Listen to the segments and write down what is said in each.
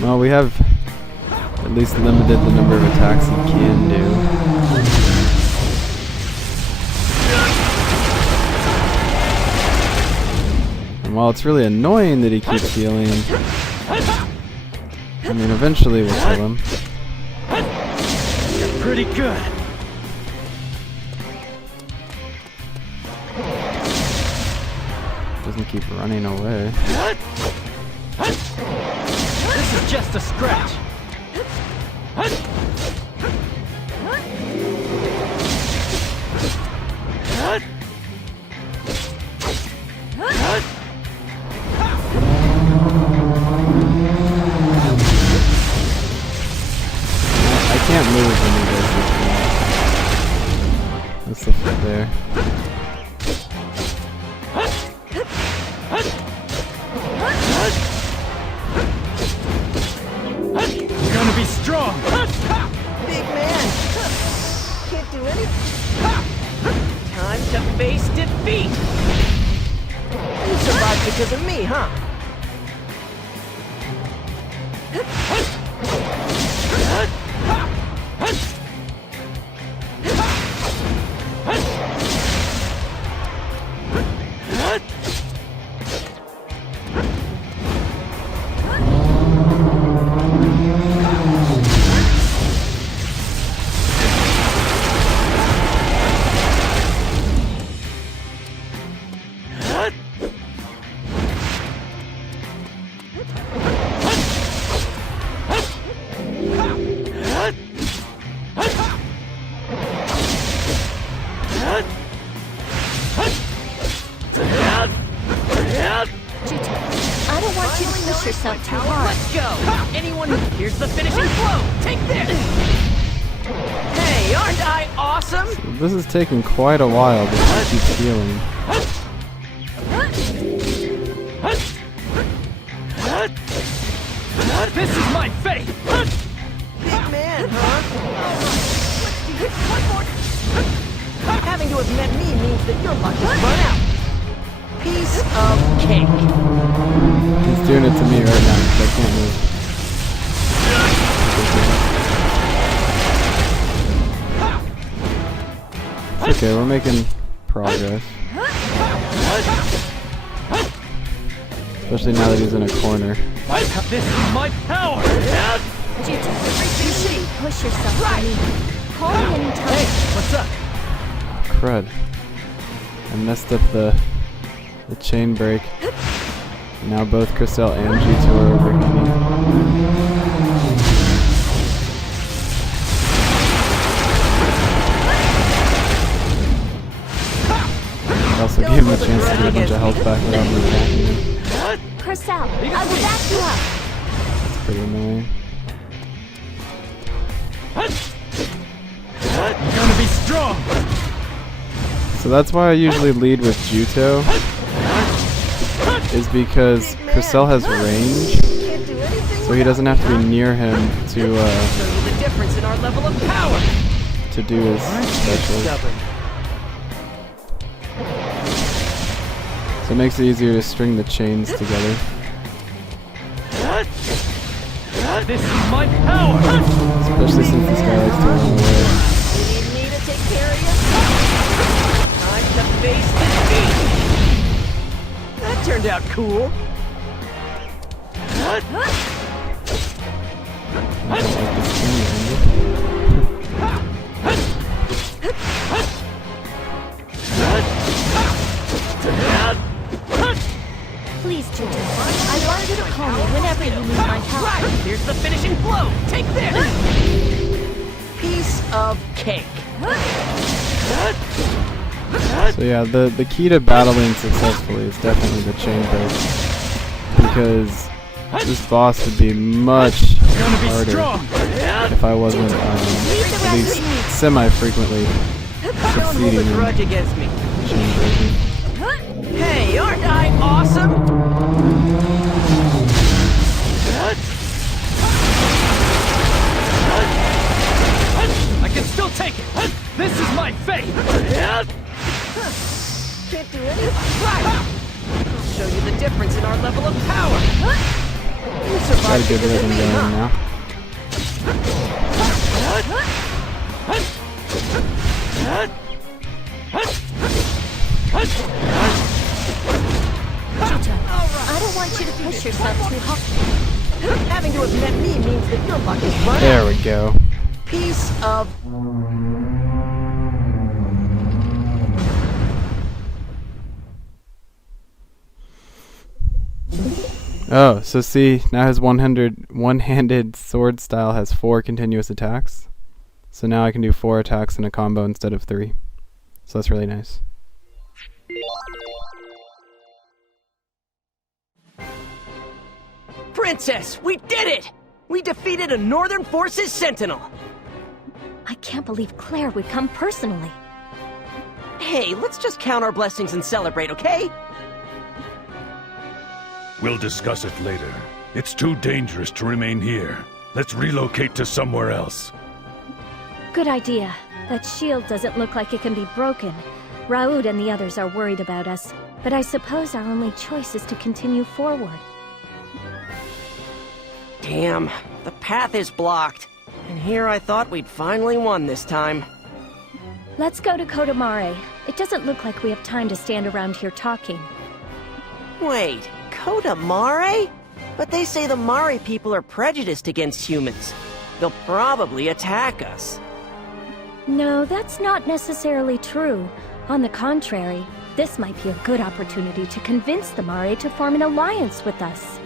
Well, we have at least limited the number of attacks he can do. And while it's really annoying that he keeps healing, I mean, eventually we'll kill him. You're pretty good. Doesn't keep running away. This is just a scratch. I can't move when he does this thing. That's the foot there. You're gonna be strong. Big man! Can't do anything. Time to face defeat! You survived because of me, huh? I don't want you to push yourself too hard. Let's go! Anyone? Here's the finishing blow! Take this! Hey, aren't I awesome? So this is taking quite a while, but he keeps healing. This is my fate. Big man, huh? Having to have met me means that your luck is run out. Piece of cake. He's doing it to me right now because I can't move. It's okay, we're making progress. Especially now that he's in a corner. This is my power. Juju, you shouldn't push yourself for me. Call me anytime. Hey, what's up? Crud. I messed up the chain break. Now both Crystal and G2 are overheating. I also gave him a chance to get a bunch of health back without me attacking him. Crystal, I will back you up. That's pretty annoying. You're gonna be strong. So that's why I usually lead with Juto, is because Crystal has range, Can't do anything so he doesn't have to be near him show you the difference in our level of power. to do his special. So it makes it easier to string the chains together. This is my power. Especially since this guy likes to run away. Need me to take care of you? Time to face defeat. That turned out cool. I don't like this thing, Please, Juju. I want you to call me whenever you need my help. Right, here's the finishing blow. Take this. Piece of cake. So yeah, the key to battling successfully is definitely the chain break, because this boss would be much harder if I wasn't at least semi-frequently Don't hold succeeding a in grudge against me. chain breaking. Hey, aren't I awesome? I can still take it. This is my fate. Can't do anything. Right. I'll show you the difference in our level of power. You survived survived good because of rhythm me, going huh? now. I don't want you to push yourself too hard. Having to have met me means that your luck is running. There we go. Piece of... Oh, so see, now his one-handed sword style has 4 continuous attacks. So now I can do 4 attacks in a combo instead of 3. So that's really nice. Princess, we did it! We defeated a Northern Forces Sentinel! I can't believe Claire would come personally. Hey, let's just count our blessings and celebrate, okay? We'll discuss it later. It's too dangerous to remain here. Let's relocate to somewhere else. Good idea. That shield doesn't look like it can be broken. Raoud and the others are worried about us, but I suppose our only choice is to continue forward. Damn, the path is blocked. And here I thought we'd finally won this time. Let's go to Kotamari. It doesn't look like we have time to stand around here talking. Wait, Kotamari? But they say the Mare people are prejudiced against humans. They'll probably attack us. No, that's not necessarily true. On the contrary, this might be a good opportunity to convince the Mare to form an alliance with us.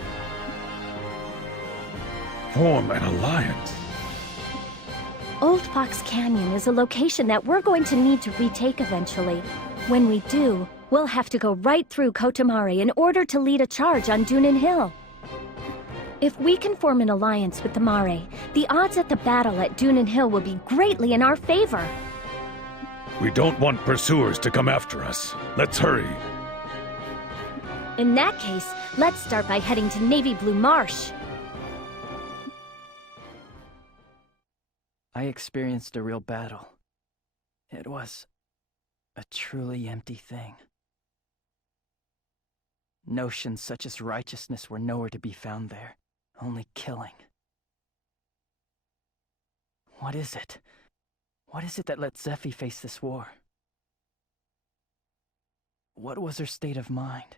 Form an alliance? Old Fox Canyon is a location that we're going to need to retake eventually. When we do, we'll have to go right through Kotamari in order to lead a charge on Dunin Hill. If we can form an alliance with the Mare, the odds at the battle at Dunin Hill will be greatly in our favor. We don't want pursuers to come after us. Let's hurry. In that case, let's start by heading to Navy Blue Marsh. I experienced a real battle. It was a truly empty thing. Notions such as righteousness were nowhere to be found there, only killing. What is it? What is it that let Zephy face this war? What was her state of mind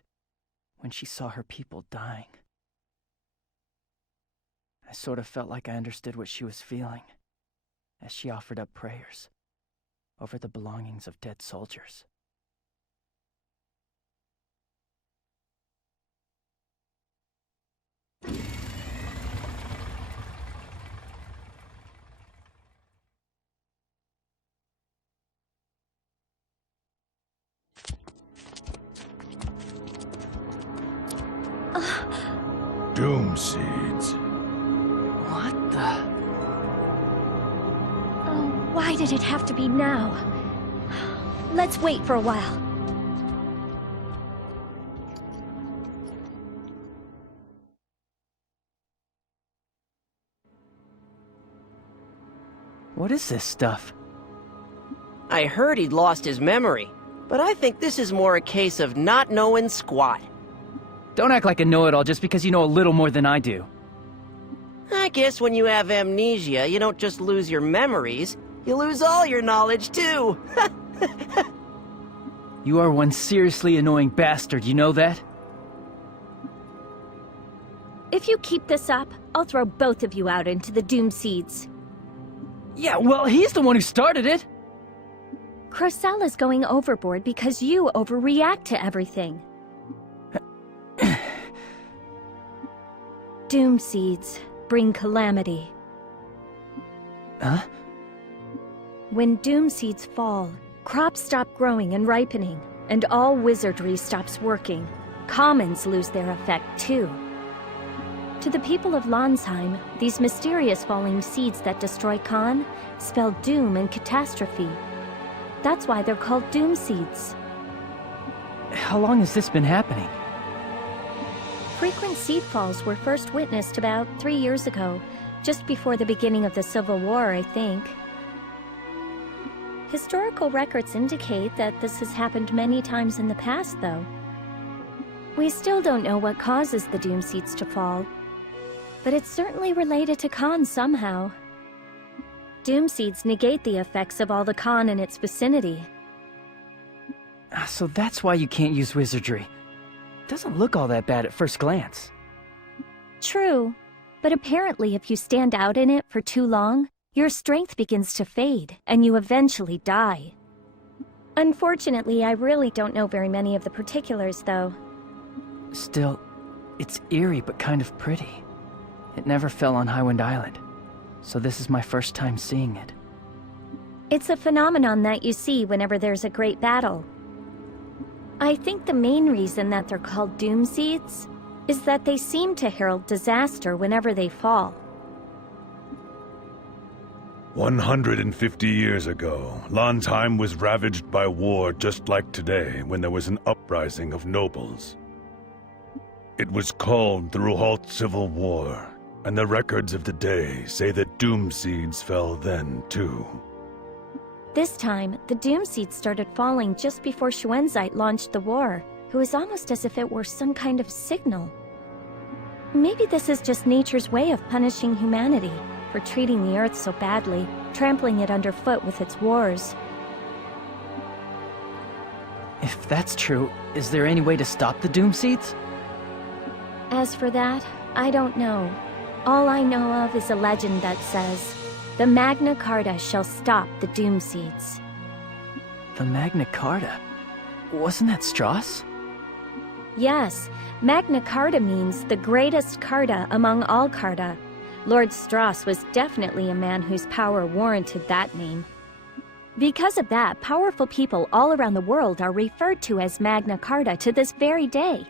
when she saw her people dying? I sort of felt like I understood what she was feeling as she offered up prayers over the belongings of dead soldiers. Doomseeds. What the? Oh, why did it have to be now? Let's wait for a while. What is this stuff? I heard he'd lost his memory, but I think this is more a case of not knowing squat. Don't act like a know-it-all just because you know a little more than I do. I guess when you have amnesia, you don't just lose your memories, you lose all your knowledge too. You are one seriously annoying bastard, you know that? If you keep this up, I'll throw both of you out into the Doomseeds. Yeah, well, he's the one who started it! Crocella's going overboard because you overreact to everything. Doomseeds bring calamity. Huh? When Doomseeds fall, crops stop growing and ripening, and all wizardry stops working. Commons lose their effect too. To the people of Landsheim, these mysterious falling seeds that destroy Khan spell doom and catastrophe. That's why they're called Doomseeds. How long has this been happening? Frequent seed falls were first witnessed about 3 years ago, just before the beginning of the Civil War, I think. Historical records indicate that this has happened many times in the past, though. We still don't know what causes the Doomseeds to fall. but it's certainly related to Khan somehow. Doomseeds negate the effects of all the Khan in its vicinity. So that's why you can't use wizardry. Doesn't look all that bad at first glance. True, but apparently if you stand out in it for too long, your strength begins to fade, and you eventually die. Unfortunately, I really don't know very many of the particulars, though. Still, it's eerie but kind of pretty. It never fell on Highwind Island, so this is my first time seeing it. It's a phenomenon that you see whenever there's a great battle. I think the main reason that they're called Doomseeds is that they seem to herald disaster whenever they fall. 150 years ago, Landheim was ravaged by war just like today when there was an uprising of nobles. It was called the Ruhalt Civil War, and the records of the day say that Doomseeds fell then too. This time, the Doomseeds started falling just before Shuenzite launched the war. It was almost as if it were some kind of signal. Maybe this is just nature's way of punishing humanity for treating the Earth so badly, trampling it underfoot with its wars. If that's true, is there any way to stop the Doomseeds? As for that, I don't know. All I know of is a legend that says, the Magna Carta shall stop the Doomseeds. The Magna Carta? Wasn't that Strauss? Yes, Magna Carta means the greatest Carta among all Carta. Lord Strauss was definitely a man whose power warranted that name. Because of that, powerful people all around the world are referred to as Magna Carta to this very day.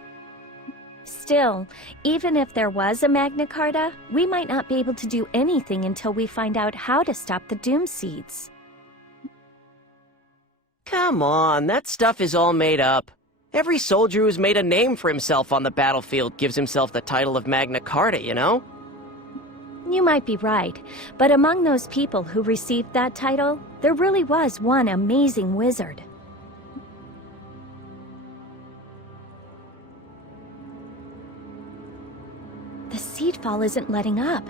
Still, even if there was a Magna Carta, we might not be able to do anything until we find out how to stop the Doomseeds. Come on, that stuff is all made up. Every soldier who's made a name for himself on the battlefield gives himself the title of Magna Carta, you know? You might be right, but among those people who received that title, there really was one amazing wizard. The seedfall isn't letting up.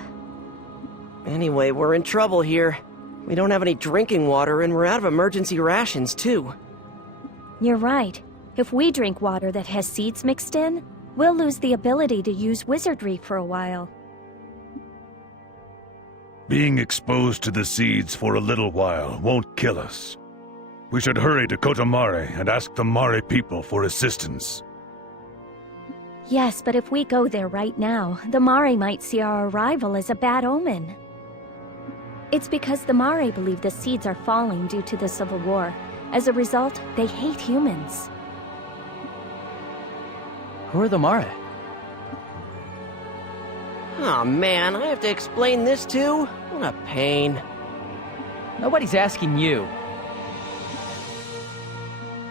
Anyway, we're in trouble here. We don't have any drinking water, and we're out of emergency rations, too. You're right. If we drink water that has seeds mixed in, we'll lose the ability to use wizardry for a while. Being exposed to the seeds for a little while won't kill us. We should hurry to Kotamari and ask the Mare people for assistance. Yes, but if we go there right now, the Mare might see our arrival as a bad omen. It's because the Mare believe the seeds are falling due to the Civil War. As a result, they hate humans. Who are the Mare? Aw, man, I have to explain this too? What a pain. Nobody's asking you.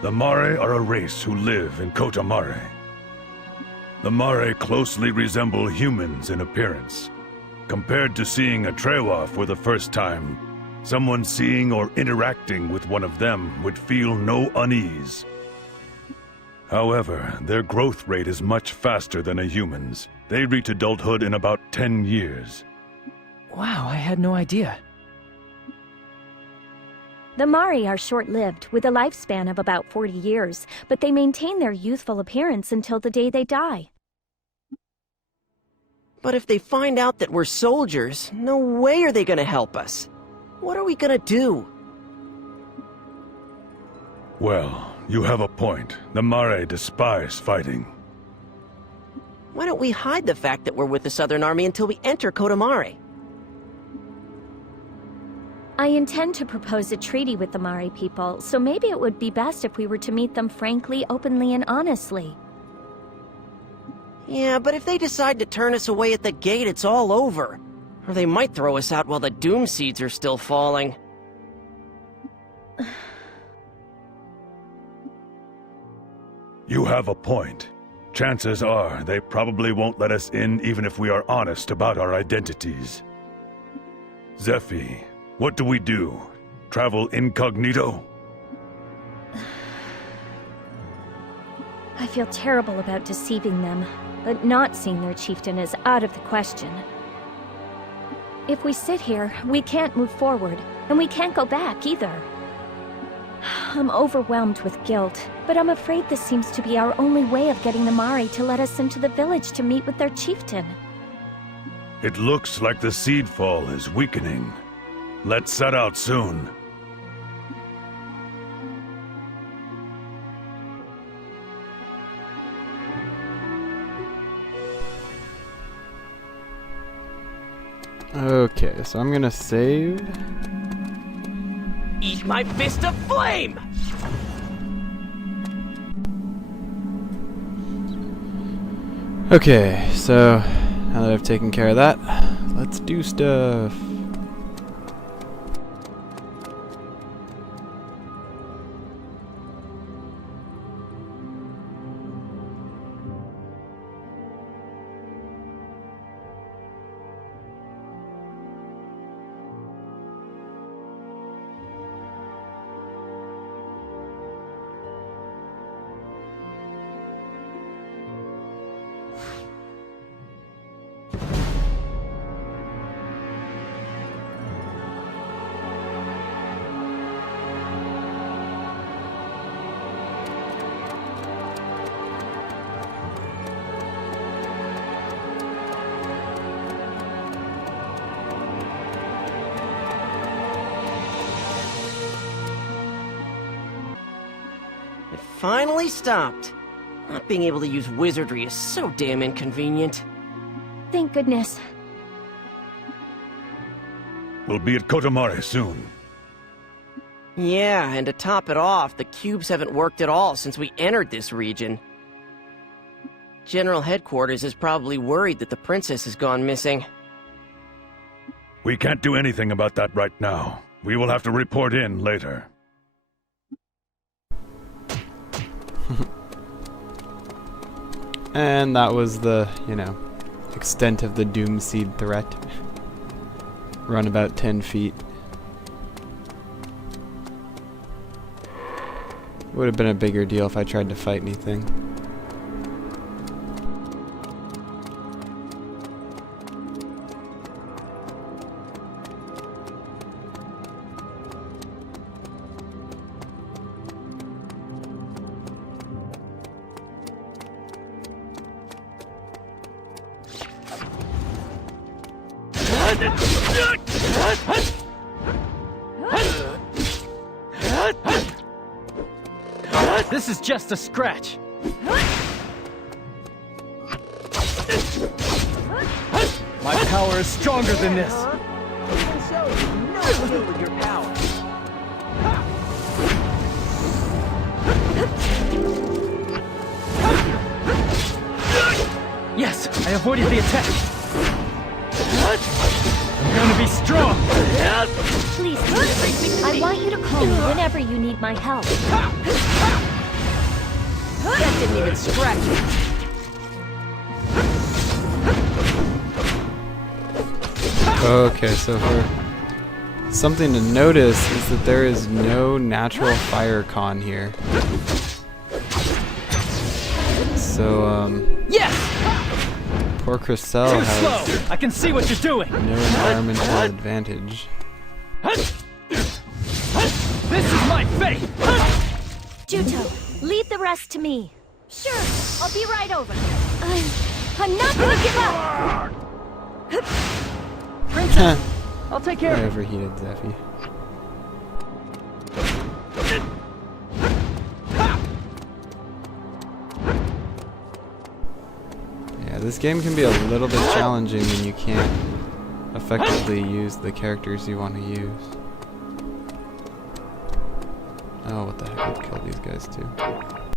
The Mare are a race who live in Kotamari. The Mare closely resemble humans in appearance. Compared to seeing a Trewa for the first time, someone seeing or interacting with one of them would feel no unease. However, their growth rate is much faster than a human's. They reach adulthood in about 10 years. Wow, I had no idea. The Mare are short-lived, with a lifespan of about 40 years, but they maintain their youthful appearance until the day they die. But if they find out that we're soldiers, no way are they gonna help us. What are we gonna do? Well, you have a point. The Mare despise fighting. Why don't we hide the fact that we're with the Southern Army until we enter Kotamari? I intend to propose a treaty with the Mare people, so maybe it would be best if we were to meet them frankly, openly, and honestly. Yeah, but if they decide to turn us away at the gate, it's all over. Or they might throw us out while the Doomseeds are still falling. You have a point. Chances are they probably won't let us in even if we are honest about our identities. Zephy, what do we do? Travel incognito? I feel terrible about deceiving them, but not seeing their chieftain is out of the question. If we sit here, we can't move forward, and we can't go back either. I'm overwhelmed with guilt, but I'm afraid this seems to be our only way of getting the Mare to let us into the village to meet with their chieftain. It looks like the seed fall is weakening. Let's set out soon. Okay, so I'm gonna save. Eat my fist of flame! Okay, so now that I've taken care of that, let's do stuff. It finally stopped. Not being able to use wizardry is so damn inconvenient. Thank goodness. We'll be at Kotamari soon. Yeah, and to top it off, the cubes haven't worked at all since we entered this region. General Headquarters is probably worried that the princess has gone missing. We can't do anything about that right now. We will have to report in later. And that was the, extent of the Doomseed threat. Run about 10 feet. Would have been a bigger deal if I tried to fight anything. This is just a scratch. My power is stronger than this. Even so, you know it's good with your power. Yes, I avoided the attack. I'm gonna be strong. Please, Doomseed, I want you to call me whenever you need my help. That didn't even scratch me. Okay, so for something to notice is that there is no natural fire con here. So, Yes! poor Crystal Too has slow. I can see what you're doing. no environmental advantage. This is my fate. Juto, leave the rest to me. Sure, I'll be right over. I'm not gonna give up! Princess, I'll take care I of it. overheated Zeffy. Yeah, this game can be a little bit challenging when you can't effectively use the characters you want to use. Oh, what the heck, I'd kill these guys too.